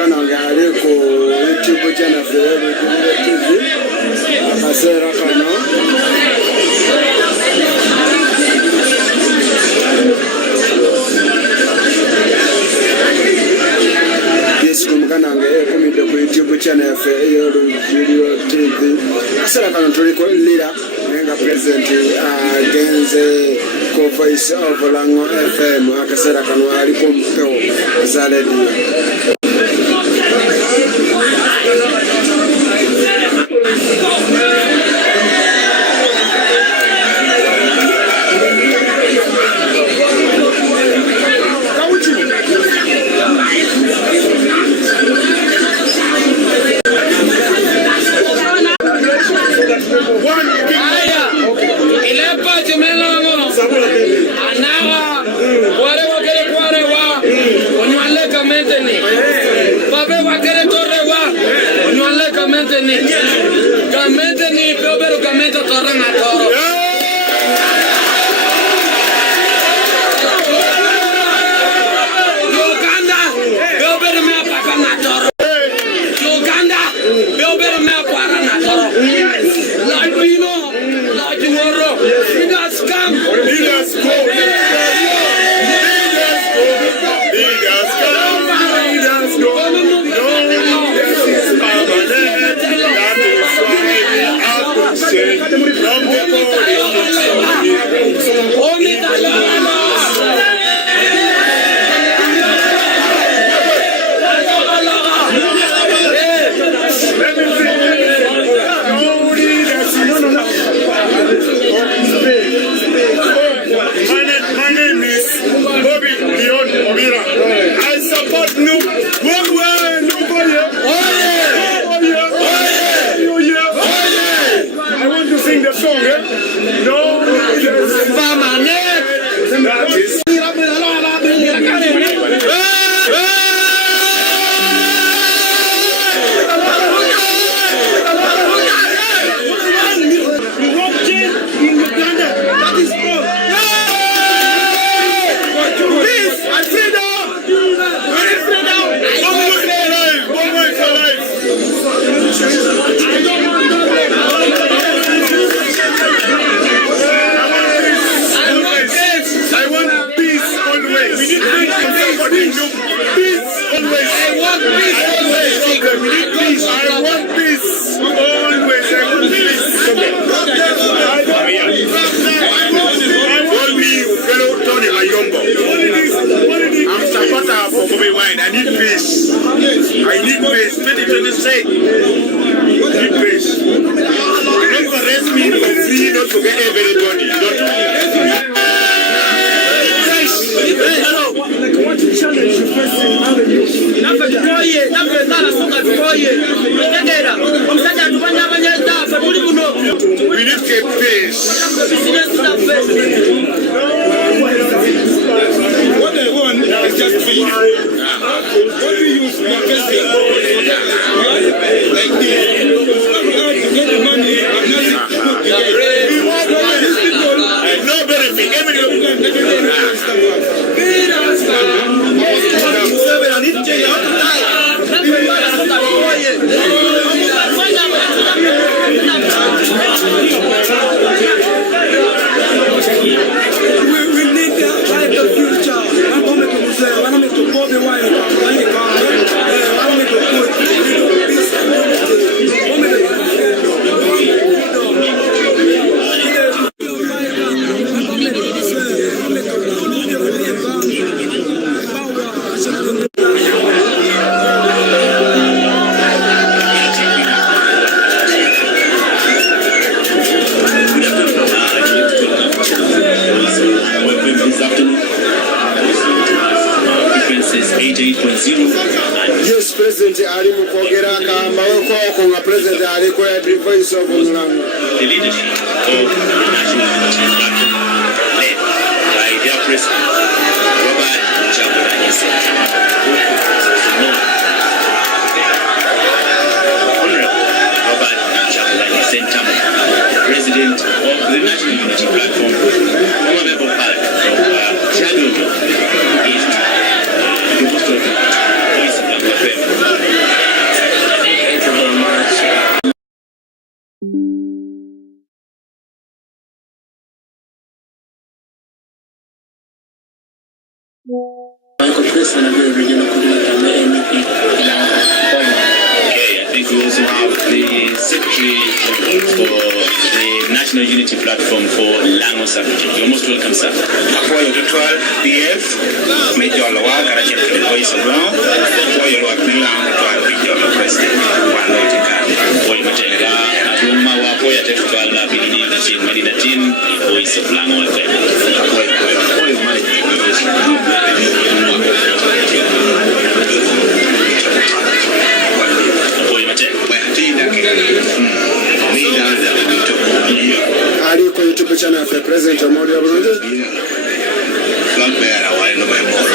mungana wange ali ku YouTube channel TV akaseera kano mungana wange ekumidde ku YouTube channel yaffe ey'Olulyo TV akaseera kano tuliko lira nenga president agenze ku Voice of Lango FM akaseera kano ali ku mpewo za radio. Yes, President Ali Mukogera kamba weko nga President Ali kwa Voice of Lango. The leadership of the National Unity Platform led by their President Robert Chagulanyi Honorable Robert Chagulanyi Sentamu, the President of the National Unity Platform, former member of Parliament from Chagulanyi East. person of the region couldn't have anything. Okay, I think we also have the secretary for the National Unity Platform for Lango Savage. You're most welcome, sir. Tapowa Doctor BF, Major Lawa, Karachi Voice of Law, Tapowa Lango Major President, one Boy Matenga, Ruma Wapoya Tetuala, Bini, Medinatin, Voice of Lango FM. Ali kwa YouTube channel ya President Omori ya Burundi. Flag bearer, why no my more?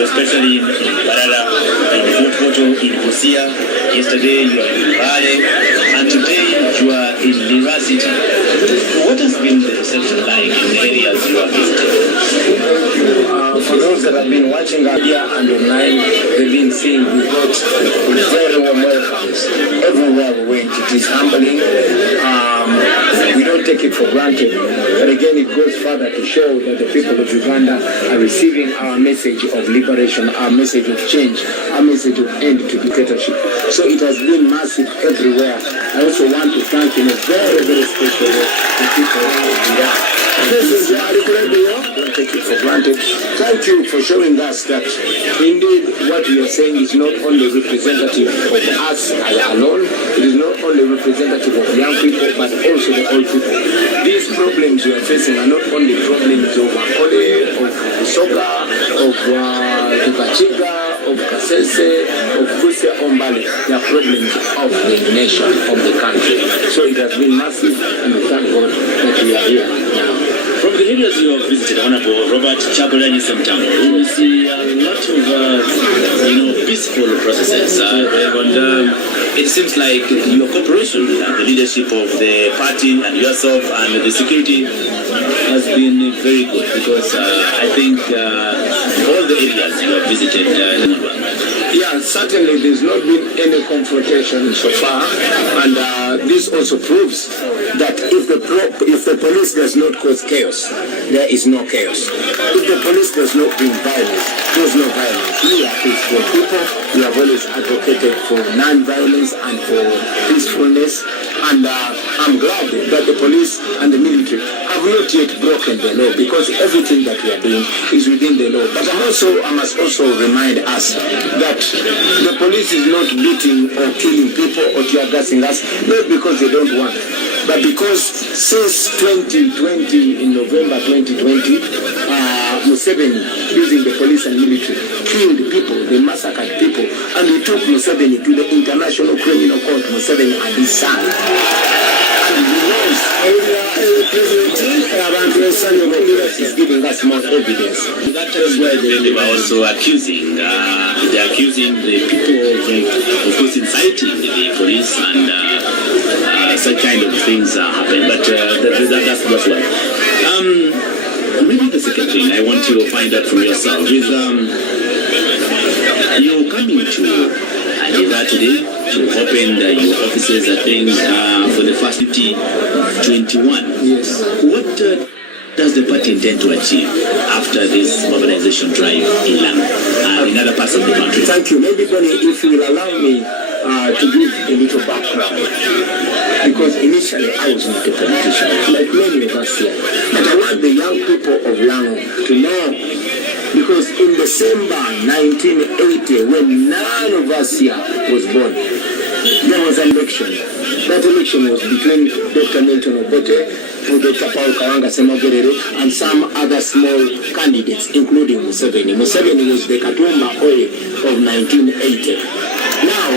Especially in Barara, in Foto, in Busia. Yesterday you are in Bale, and today you are in Lira City. What has been the reception like in the areas you are visiting? For those that have been watching our media and online, they've been seeing we got very warm welcomes everywhere we went. It is humbling. We don't take it for granted. But again, it goes further to show that the people of Uganda are receiving our message of liberation, our message of change, our message of end to dictatorship. So it has been massive everywhere. I also want to thank in a very, very special way the people of Uganda. Don't take it for granted. Thank you for showing us that indeed what we are saying is not only representative of us alone, it is not only representative of young people, but also the old people. These problems we are facing are not only problems of Akole, of Soga, of Tukachiga, of Kasese, of Busia Ombale. They are problems of the nation, of the country. So it has been massive, and we thank God that we are here now. From the areas you have visited, Honorable Robert Chagulanyi Sentamu, we see a lot of, peaceful processes. And it seems like your cooperation with the leadership of the party and yourself and the security has been very good because I think all the areas you have visited. Yeah, certainly there's not been any confrontation so far, and this also proves that if the police does not cause chaos, there is no chaos. If the police does not bring violence, there's no violence. We are peaceful people. We have always advocated for non-violence and for peacefulness, and I'm glad that the police and the military have not yet broken the law, because everything that we are doing is within the law. But I must also remind us that the police is not beating or killing people or tear gassing us, not because they don't want, but because since 2020, in November 2020, Museveni, using the police and military, killed people, they massacred people, and they took Museveni to the International Criminal Court, Museveni and his son. And he knows is giving us more evidence. That is why they were also accusing the people of course, inciting the police and such kind of things happen. But that's why. Maybe the second thing I want to find out from yourself is you're coming to Lira today to open your offices, I think, for the first 2021. Yes. What does the party intend to achieve after this mobilization drive in Lamu and in other parts of the country? Thank you. Maybe, Bonnie, if you will allow me to give a little background. Because initially I was not a politician, like many of us here. But I want the young people of Lamu to know, because in December 1980, when none of us here was born, there was an election. That election was between Dr. Milton Obote, Dr. Tapowa and some other small candidates, including Museveni. Museveni was the Katumba Oye of 1980. Now,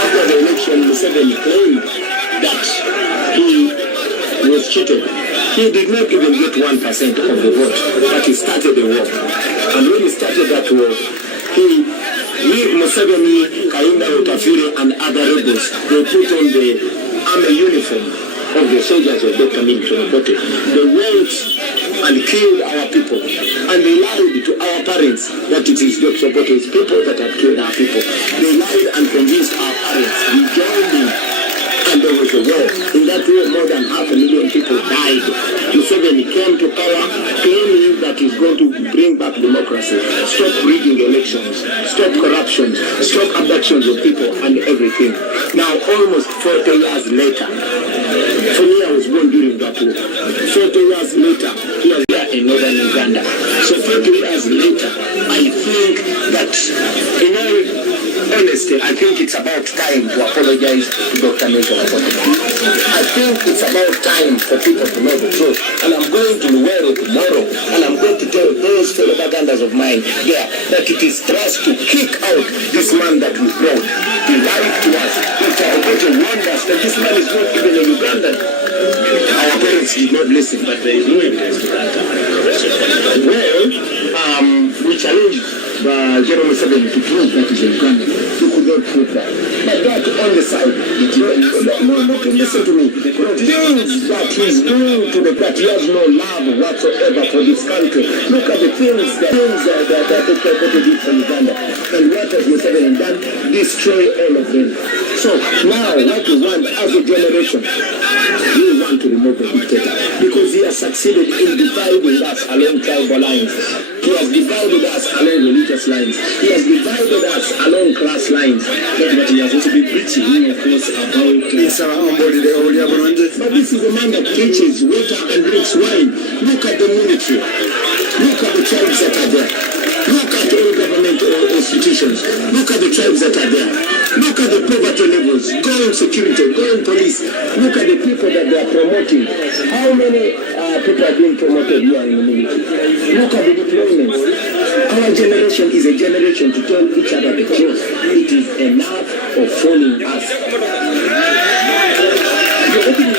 after the election, Museveni claimed that he was cheated. He did not even get 1% of the vote, but he started the war. And when he started that war, Museveni, Kainda Otafire, and other rebels, they put on the army uniform of the soldiers of Dr. Milton Obote. They went and killed our people. And they lied to our parents that it is Dr. Obote's people that have killed our people. They lied and convinced our parents. We joined in. And there was a war. In that war, more than 500,000 people died. Museveni came to power, claiming that he's going to bring back democracy, stop rigging elections, stop corruption, stop abductions of people and everything. Now, almost 40 years later, for me, I was born during that war. 40 years later, we are here in northern Uganda. So 40 years later, I think that, in all honesty, I think it's about time to apologize to Dr. Milton Obote. I think it's about time for people to know the truth. And I'm going to Luwero tomorrow, and I'm going to tell those fellow Baganders of mine there that it is trust to kick out this man that we brought. He lied to us. Dr. Obote warned us that this man is not even a Ugandan. Our parents did not listen, but there is no evidence to that. Well, we challenged General Museveni to prove that is a Ugandan. He could not prove that. But that on the side, listen to me. The things that he's doing to the that he has no love whatsoever for this country. Look at the things that Dr. Obote did for Uganda. And what has Museveni done? Destroy all of them. So now what we want as a generation, we want to remove the dictator. Because he has succeeded in dividing us along tribal lines. He has divided us along religious lines. He has divided us along class lines. But he has also been preaching, of course, about... But this is a man that teaches water and drinks wine. Look at the military. Look at the tribes that are there. Look at all government institutions. Look at the tribes that are there. Look at the poverty levels. Go in security, go in police. Look at the people that they are promoting. How many people are being promoted here in the military? Look at the deployments. Our generation is a generation to tell each other the truth. It is enough of fooling us. You're opening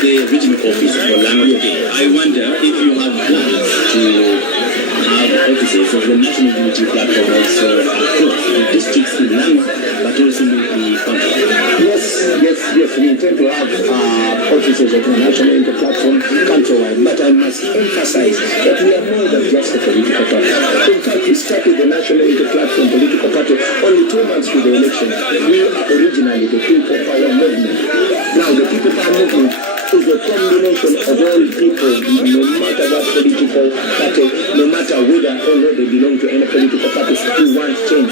the regional office for Lango today. I wonder if you have plans to have offices of the National Unity Platform also across the districts in Lango, but also in the country. Yes, we intend to have offices of the National Unity Platform countrywide, but I must emphasize that we are more than just a political party. In fact, we started the National Unity Platform political party only 2 months to the election. We are originally the People Power Movement. Now, the People Power Movement is a combination of all people, no matter what political party, no matter whether or not they belong to any political party, who want change.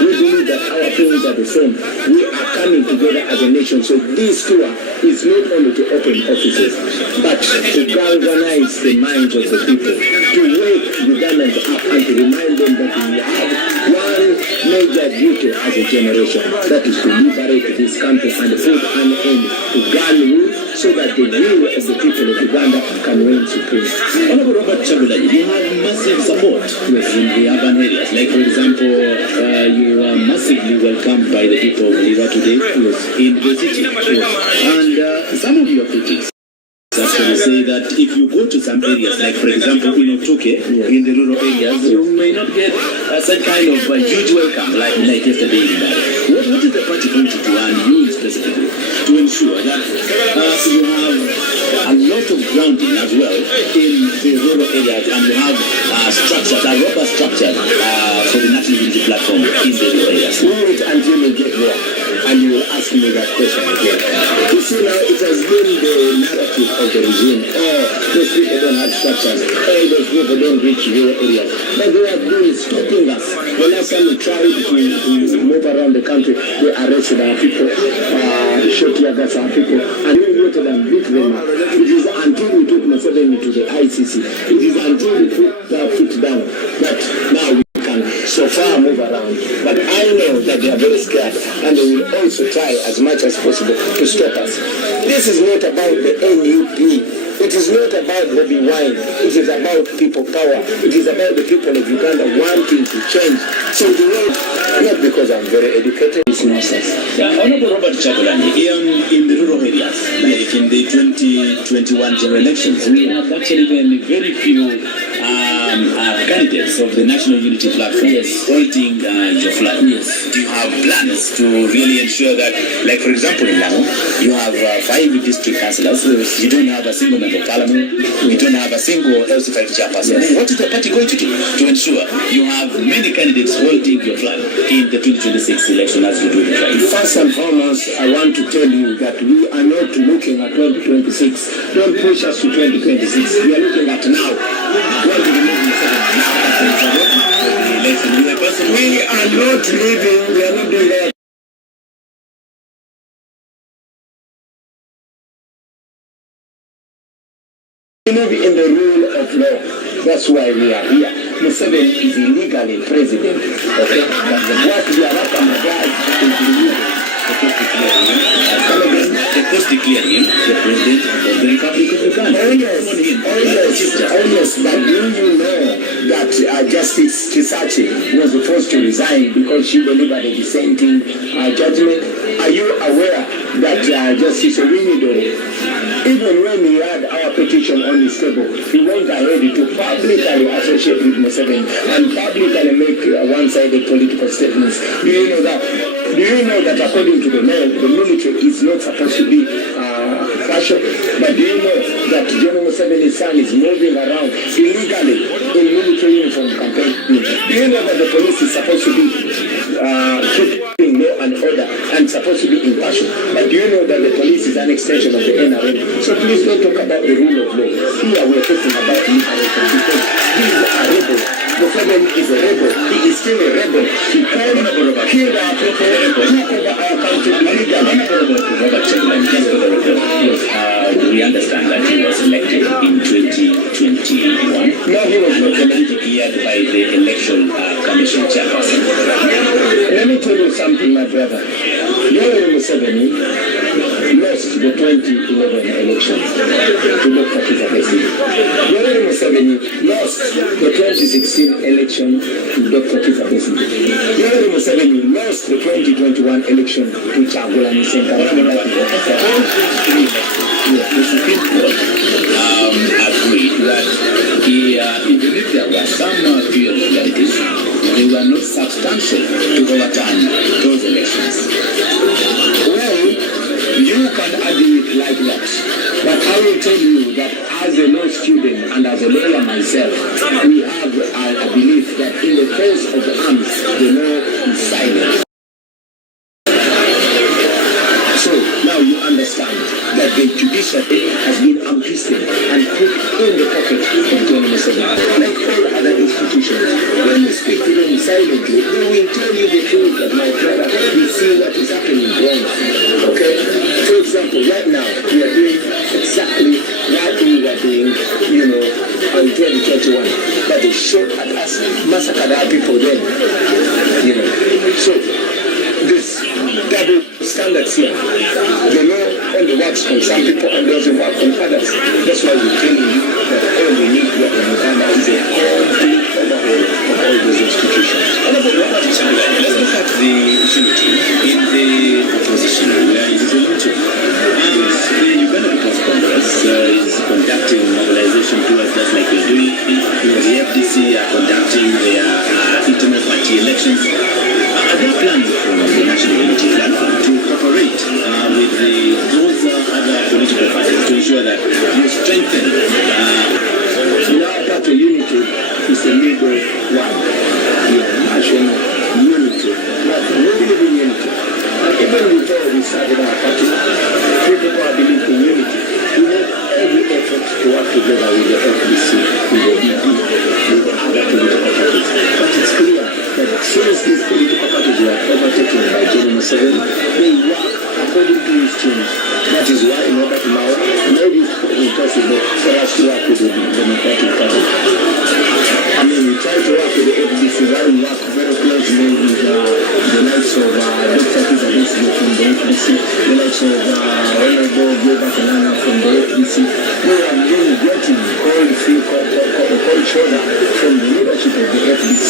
We believe that our things are the same. We are coming together as a nation. So this tour is not only to open offices, but to galvanize the minds of the people, to wake Ugandans up and to remind them that we have one major duty as a generation, that is to liberate this country and put an end to gun rule, so that the will of the people of Uganda can reign supreme. Honorable Robert Chabula, you have massive support in the urban areas. Like, for example, you are massively welcomed by the people of Lira today in the city. And some of your critics actually say that if you go to some areas, like for example in Otuke, in the rural areas, you may not get such kind of huge welcome like yesterday in Bali. What is the party going to do, and you specifically, to ensure that you have a lot of grounding as well in the rural areas, and you have structures, a robust structure for the National Unity Platform in the rural areas? Wait until you get there, and you will ask me that question again. You see, now it has been the narrative of the regime. Those people don't have structures. Those people don't reach rural areas. But they have been stopping us. The last time we tried to move around the country, they arrested our people, shot tear gas our people, and we waited and beat them up. It is until we took Museveni to the ICC. It is until we put our foot down that now we can so far move around. But I I know that they are very scared, and they will also try as much as possible to stop us. This is not about the NUP. It is not about Bobi wine. It is about people power. It is about the people of Uganda wanting to change. So the world, not because I'm very educated, it's nonsense. Honorable Robert Chagulanyi, in the rural areas, like in the 2021 general elections, we have actually been very few candidates of the National Unity Platform holding your flag. Yes. Do you have plans to really ensure that, like for example in Lamu, you have 5 district councillors, you don't have a single member of parliament, you don't have a single LC5 chairperson. Yes. What is the party going to do to ensure you have many candidates holding your flag in the 2026 election as you do it right? First and foremost, I want to tell you that we are not looking at 2026. Don't push us to 2026. We are looking at now. What do we need now? We are not leaving. We are not doing that. We live in the rule of law. That's why we are here. Museveni is illegally president. Okay? But what we are not going to do is illegal. The cost declared him the president of the Republic of Uganda. Oh yes, but do you know that Justice Chisachi was forced to resign because she delivered a dissenting judgment? Are you aware that Justice Owinido, even when he had our petition on his table, he went ahead to publicly associate with Museveni and publicly make one-sided political statements? Do you know that? Do you know that according to the law, the military is not supposed to be partial? But do you know that General Museveni's son is moving around illegally in military uniform campaigning? Do you know that the police is supposed to be keeping law and order and supposed to be impartial? But do you know that the police is an extension of the NRM? So please don't talk about the rule of law. Here we're talking about liberation because these are rebels. Museveni is a rebel. He is still a rebel. He killed our people, took over our country illegally. We understand that he was elected in 2021. No, he was not elected. Declared by the election commission chairperson. Let me tell you something, my brother. Yoweri Museveni lost the 2011 elections to Dr. Kizza Besigye. Yoweri Museveni lost the 2016 election to Dr. Kizza Besigye. Yoweri Museveni lost the 2021 election to Kyagulanyi Ssentamu. Agreed that he believed there were some few irregularities. They were not substantial to overturn those elections. Well, you can argue it like that. But I will tell you that as a law student and as a lawyer myself, we have a belief that in the face of the arms, the law is silent. So now you understand that the judiciary has been unprisoned and put in the pocket of General Museveni. Like all other institutions, when you speak to them silently, they will tell you the truth that my brother, we see what is happening wrong. Okay? For example, right now, we are doing exactly what we were doing, in 2021. But they shot at us, massacred our people then. So, this double standards here. The law only works on some people and doesn't work on others. That's why we're telling you that all we need here in Uganda is a complete overhaul of all those institutions. Let's look at the unity in the opposition where it is limited. The Uganda People's Congress is conducting mobilization towards just like we're doing. The FDC are conducting their internal party elections. Are there plans from the National Unity Platform to cooperate with those other political parties to ensure that you strengthen? Our party unity is the middle one. We are national unity. We believe in unity. Even before we started our party, people who believe in unity, we made every effort to work together with the FDC, with the DP, with the other political parties. But it's clear that since these political parties were overtaken by General Museveni, they work according to his tunes. That is why in order to now make it impossible for us to work with the Democratic Party. I mean, we try to work with the the likes of Dr. Kizabisi from the FDC, the likes of Honorable Bobi from the FDC, who have been getting cold shoulder from the leadership of the FDC.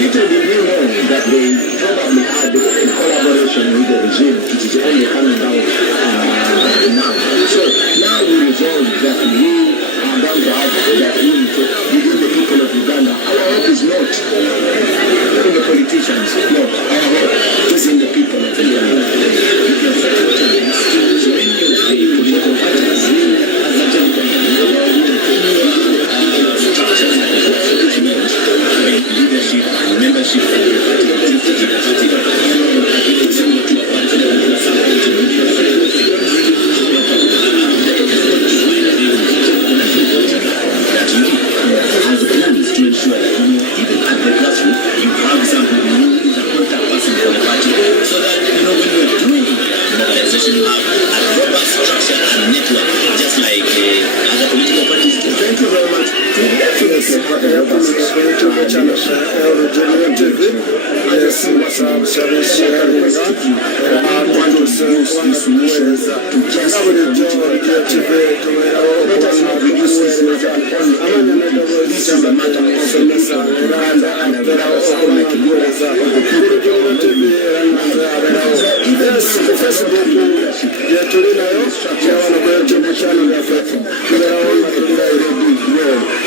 Little did we know that they probably had a collaboration with the regime, which is only coming down now. So now we resolve that we are going to have that unity within the people of Uganda. Our hope is not in the politicians, no. Our hope is in the people of Uganda. So many of the political parties leadership and membership of the has plans to ensure that even at the grassroots you have somebody who is a contact person for the party, so that when we're doing mobilization you have a proper structure and network, just like other political parties do. Thank you very much.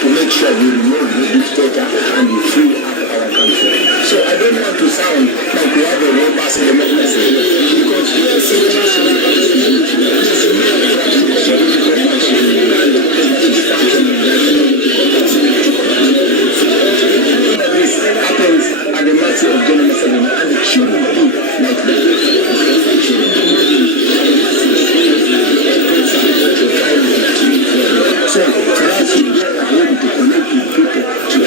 To make sure we remove the dictator and we free our country. So I don't want to sound like we have a robust democracy, because this happens at the mercy of General Assembly, and it shouldn't be like that. So for us to be able to connect with people to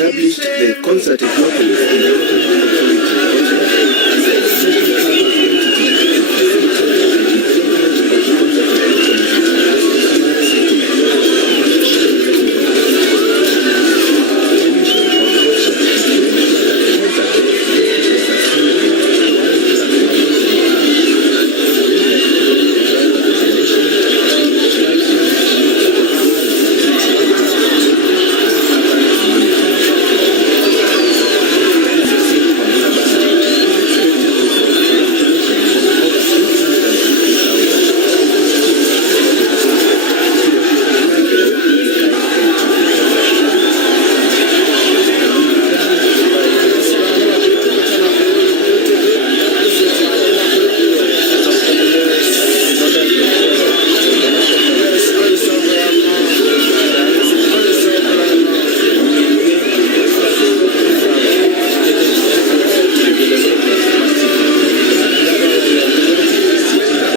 established the concert monopoly in the